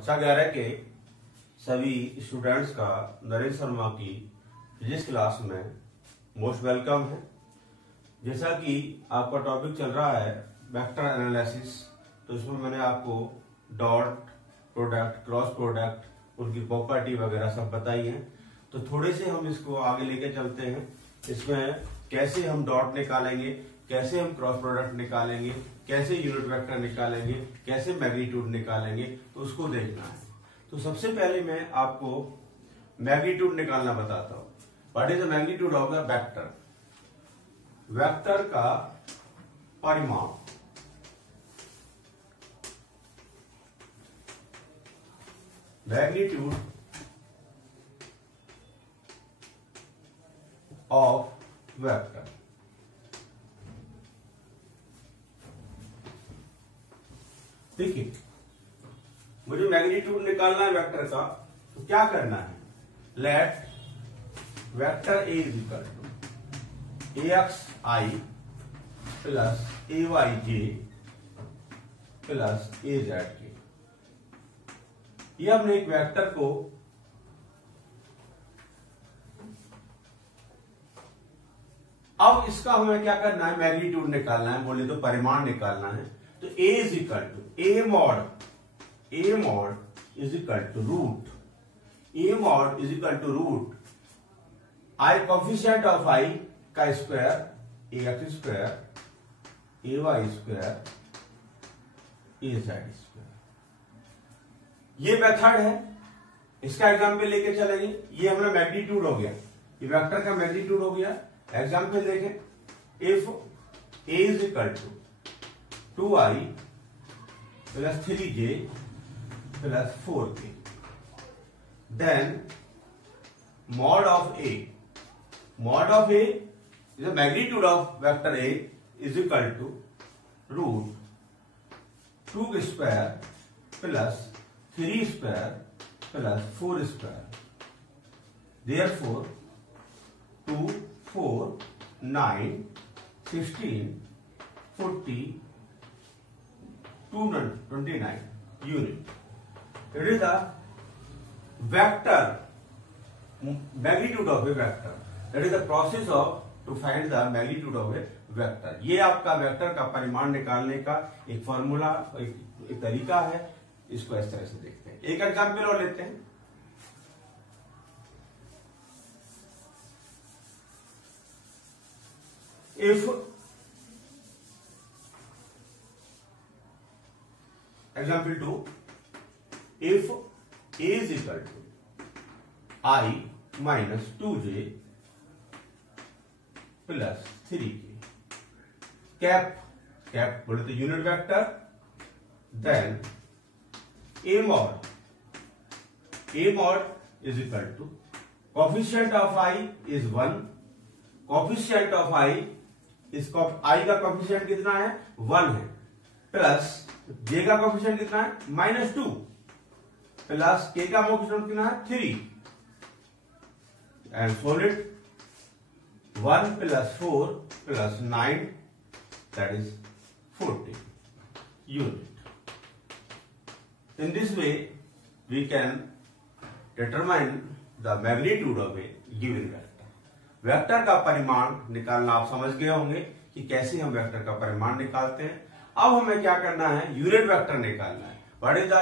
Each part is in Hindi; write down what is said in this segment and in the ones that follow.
कक्षा 11 के सभी स्टूडेंट्स का नरेश शर्मा की फिजिक्स क्लास में मोस्ट वेलकम है। जैसा कि आपका टॉपिक चल रहा है वेक्टर एनालिसिस, तो इसमें मैंने आपको डॉट प्रोडक्ट, क्रॉस प्रोडक्ट, उनकी प्रॉपर्टी वगैरह सब बताई है। तो थोड़े से हम इसको आगे लेके चलते हैं। इसमें कैसे हम डॉट निकालेंगे, कैसे हम क्रॉस प्रोडक्ट निकालेंगे, कैसे यूनिट वेक्टर निकालेंगे, कैसे मैग्नीट्यूड निकालेंगे, तो उसको देखना है। तो सबसे पहले मैं आपको मैग्नीट्यूड निकालना बताता हूं। What is the magnitude of the vector? Vector का परिमाण, मैग्नीट्यूड ऑफ वेक्टर। देखिए, मुझे मैग्नीट्यूड निकालना है वेक्टर का, तो क्या करना है? Let vector A is equal to ax i plus ay j plus az k। ये हमने एक वेक्टर को अब इसका हमें क्या करना है? मैग्नीट्यूड निकालना है, बोले तो परिमाण निकालना है। तो a is equal to a mod is equal to root, a mod is equal to root i coefficient of i का square ax square ay square az square. ये मेथड है, इसका एग्जाम्पल लेके चलेंगे। ये हमारा मैग्नीट्यूड हो गया, ये वेक्टर का मैग्नीट्यूड हो गया। एग्जाम्पल देखें, if a is equal to 2i plus 3j plus 4k, then mod of a is the magnitude of vector a is equal to root 2 square plus 3 square plus 4 square. Therefore 2, 4, 9, 16, 40, 229 unit. It is the vector magnitude of a vector. That is the process of to find the magnitude of a vector. ये आपका वेक्टर का परिमाण निकालने का एक फॉर्मूला, एक तरीका है। इसको इस तरह से देखते हैं। एक एग्जाम्पल और लेते हैं। If example 2, if a is equal to I minus 2j plus 3k, cap बोले तो unit vector, then a mod is equal to coefficient of i is 1, coefficient of i इस i का कोफिशिएंट कितना है? 1 है, प्लस j का कोफिशिएंट कितना है? -2, प्लस k का कोफिशिएंट कितना है? 3, and solid 1 plus 4 plus 9, that is 40 unit. In this way we can determine the magnitude of a given vector. Vector का परिमाण निकालना आप समझ गए होंगे कि कैसे हम वेक्टर का परिमाण निकालते हैं। अब हमें क्या करना है? यूनिट वेक्टर निकालना है। What is the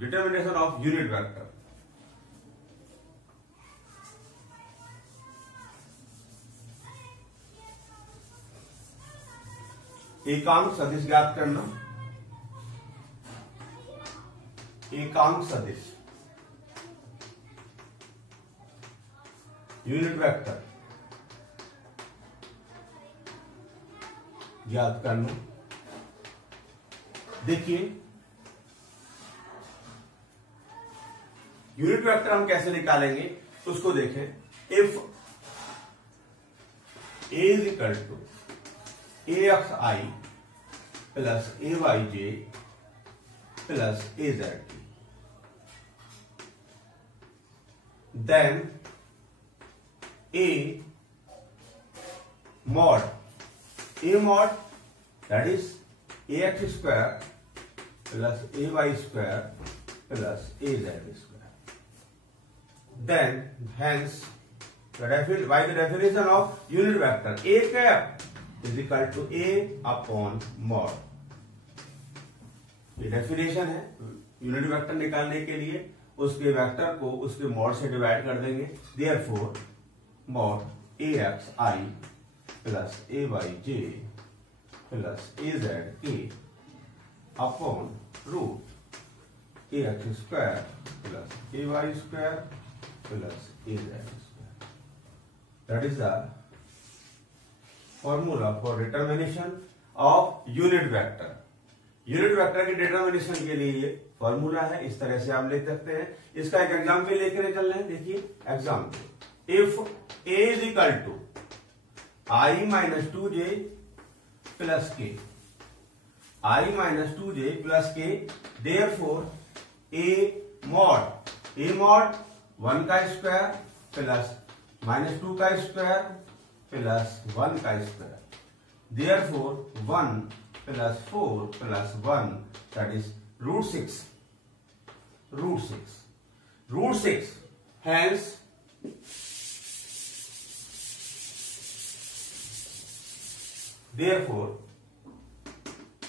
determination of unit vector? एकांक सदिश ज्ञात करना। एकांक सदिश यूनिट वेक्टर ज्ञात करना। देखिए, यूनिट वेक्टर हम कैसे निकालेंगे उसको देखें। If a is equal to ax i plus ay j plus az k, then a mod that is ax square plus ay square plus A Z square. Then hence by the definition of unit vector a cap is equal to a upon mod। ये डेफिनेशन है यूनिट वेक्टर निकालने के लिए, उसके वेक्टर को उसके मॉड से डिवाइड कर देंगे। Therefore mod A x I plus A Y J plus A Z K upon root A X square plus A Y square plus A Z square. That is the formula for determination of unit vector. Unit vector की डिटर्मिनेशन के लिए ये फॉर्मूला है, इस तरह से आप ले सकते हैं। इसका एक एग्जाम्पल लेकर चल रहे हैं। देखिए example, if A is equal to I minus two J plus K, I minus two J plus K, therefore A mod 1 का स्क्वायर प्लस माइनस 2 का स्क्वायर प्लस 1 का square, therefore 1 plus 4 plus 1 that is root 6 hence therefore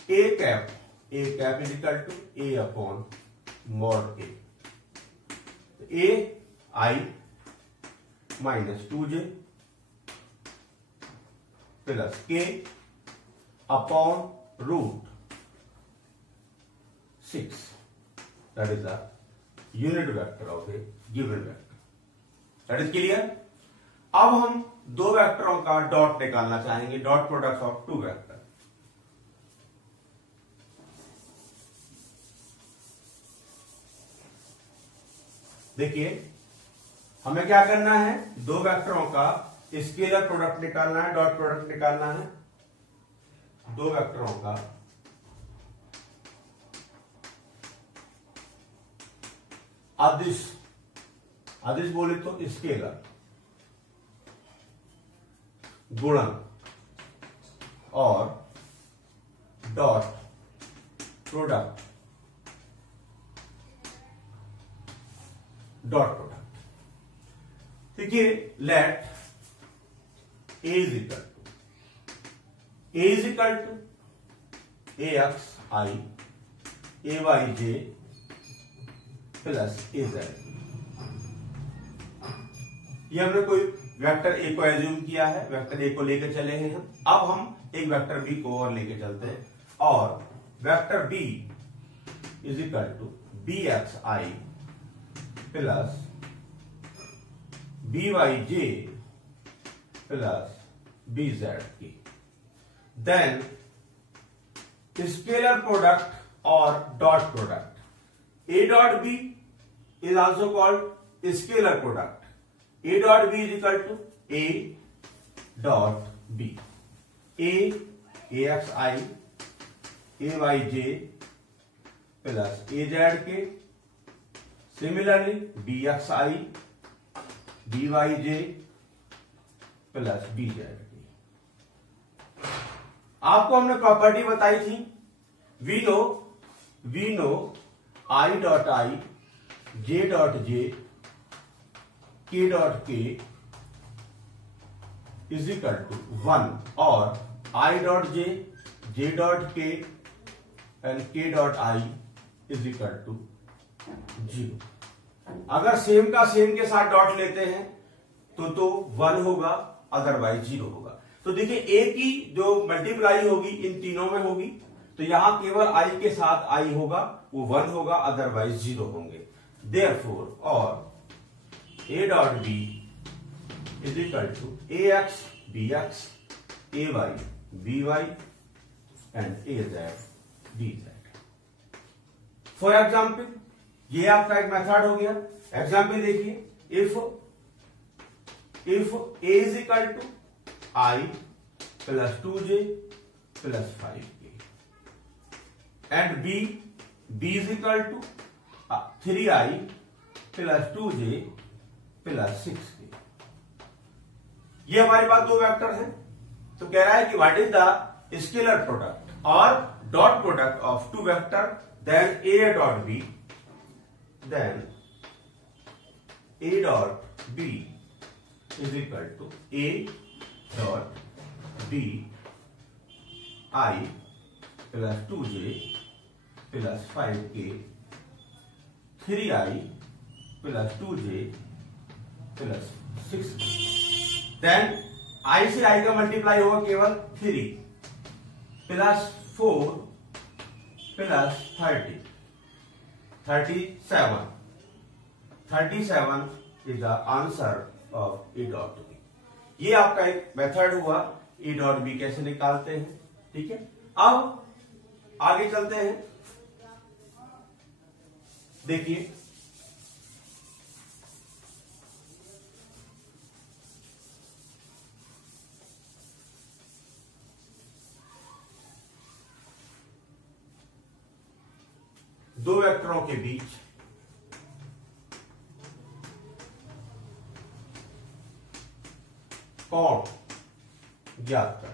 a cap is equal to a upon mod a। a I minus 2j plus k upon root 6 that is the unit vector of a given vector. That is clear. अब हम दो वेक्टरों का डॉट निकालना चाहेंगे, dot product of two vector. देखिए हमें क्या करना है, दो वेक्टरों का स्केलर प्रोडक्ट निकालना है, डॉट प्रोडक्ट निकालना है। दो वेक्टरों का अदिश बोले तो स्केलर गुणन और डॉट प्रोडक्ट देखिए let A is equal to A x I A Y J plus A Z. ये हमने कोई वेक्टर ए को एज्यूम किया है, वेक्टर ए को लेकर चले हैं हम। अब हम एक वेक्टर बी को और लेकर चलते हैं, और vector B is equal to B x I plus B Y J plus B Z K. Then scalar product और dot product, A dot B is also called scalar product. A dot B is equal to A dot B. AXI AYJ plus AZK. Similarly, BXI BYJ plus BZK. आपको हमने प्रॉपर्टी बताई थी, we know I dot I J dot J K dot K is equal to 1 और I dot J dot K and K dot I is equal to 0। अगर सेम का सेम के साथ डॉट लेते हैं तो 1 होगा, अदरवाइज 0 होगा। तो देखिए A की जो मल्टीप्लाई होगी इन तीनों में होगी, तो यहां केवल I के साथ I होगा, वो 1 होगा, अदरवाइज 0 होंगे। देयरफॉर और A dot B is equal to AX BX AY BY and AZ BZ। For example ये आपका एक मेथड हो गया। एग्जाम्पल देखिए, if A is equal to I plus 2J plus 5K and B is equal to 3I plus 2J plus 6K। ये हमारे पास दो वेक्टर हैं, तो कह रहा है कि what is the scalar product और dot product of two vector, then A dot B then A dot B is equal to A dot B I plus 2j plus 5k 3i plus 2j plus 6k। देन i से i का मल्टीप्लाई होगा केवल 3 plus 4 plus 37 is the answer of E dot B. ये आपका एक मेथड हुआ E डॉट बी कैसे निकालते हैं। ठीक है, अब आगे चलते हैं। देखिए दो वेक्टरों के बीच कोण ज्ञात करना।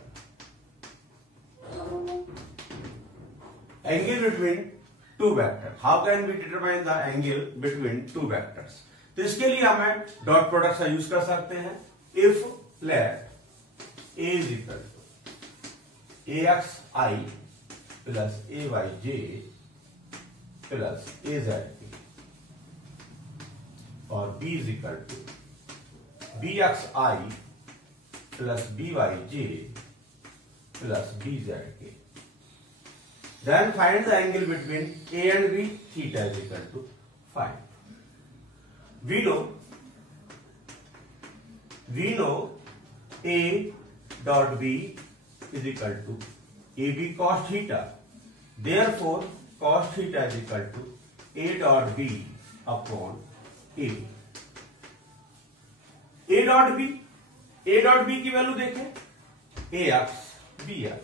Angle between two vector, how can we determine the angle between two vectors. तो इसके लिए हमें डॉट प्रोडक्ट का यूज कर सकते हैं। If let A is equal to A x I plus A Y J plus A z p और B is equal to B x I plus B Y J plus B z k. Then find the angle between A and B, theta is equal to 5. We know A dot B is equal to AB cos theta. Therefore, cos theta is equal to A dot B upon AB. A dot B की वैल्यू देखें AX BX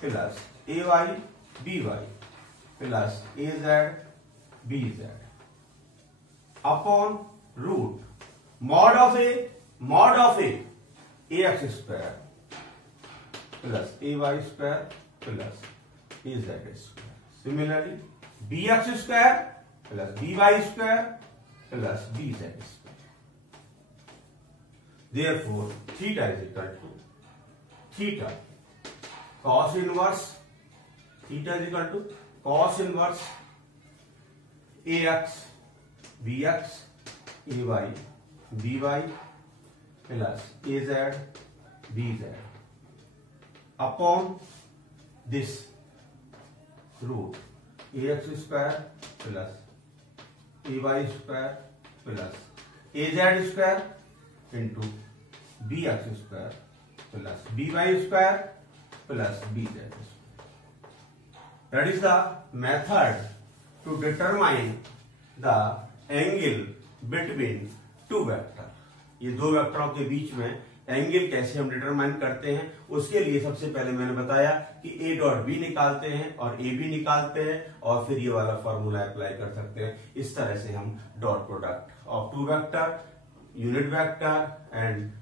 plus AY BY plus AZ BZ upon root mod of A AX square plus AY square plus AZ square. Similarly BX square plus BY square plus BZ square. Therefore, theta is equal to theta cos inverse AX BX AY BY plus AZ BZ upon this root AX square plus AY square plus AZ square into BX square plus BY square plus BZ square। That is the method to determine the angle between two vectors। ये दो वेक्टरों के बीच में एंगल कैसे हम डिटरमाइन करते हैं, उसके लिए सबसे पहले मैंने बताया कि A डॉट बी निकालते हैं और ए बी निकालते हैं और फिर ये वाला फॉर्मूला अप्लाई कर सकते हैं। इस तरह से हम dot product of two vector, unit vector and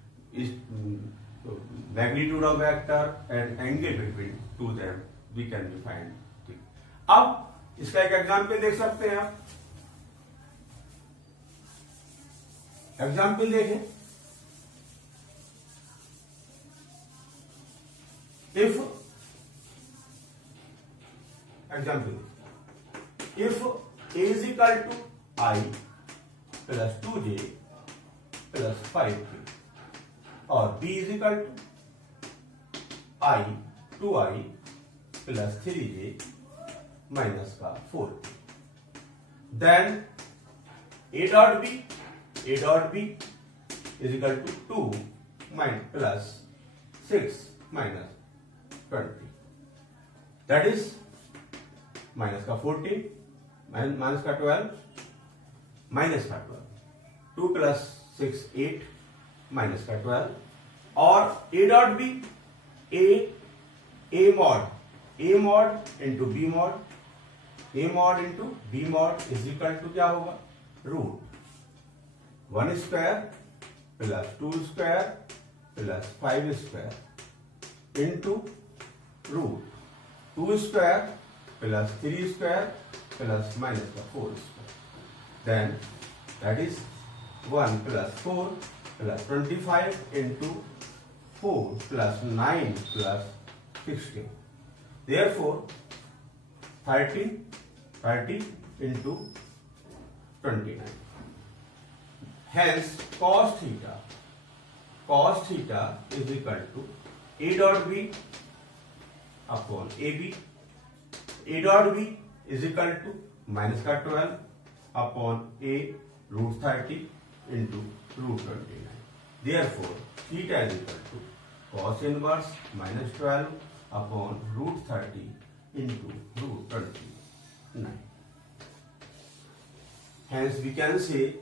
magnitude of vector and angle between two them we can be find. अब इसका एक एग्जाम्पल देख सकते हैं आप। एग्जाम्पल देखें, if A is equal to I plus 2j plus 5k और B is equal to I 2I plus 3j minus का 4, देन A dot B is equal to 2 plus 6 minus 20, that is minus का 14 माइनस का 12 माइनस का 12, 2 प्लस 6 8 माइनस का 12 और A dot B A mod into B mod, A mod into B mod is equal to क्या होगा, root 1 square plus 2 square plus 5 square into root 2 square plus 3 square plus minus का 4 square. then that is 1 plus 4 plus 25 into 4 plus 9 plus 16. Therefore 30 into 29. Hence cos theta is equal to A dot B upon AB. A dot B is equal to minus का 12 upon A root 30 into root 29. Therefore theta is equal to cos inverse minus 12 upon root 30 into root 29. Hence we can say,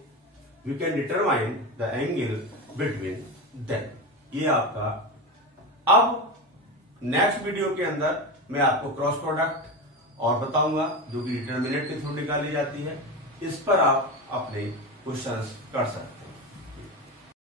we can determine the angle between them. ये आपका, अब नेक्स्ट वीडियो के अंदर मैं आपको क्रॉस प्रोडक्ट और बताऊंगा जो कि डिटरमिनेंट के थ्रू निकाली जाती है। इस पर आप अपने क्वेश्चंस कर सकते हैं।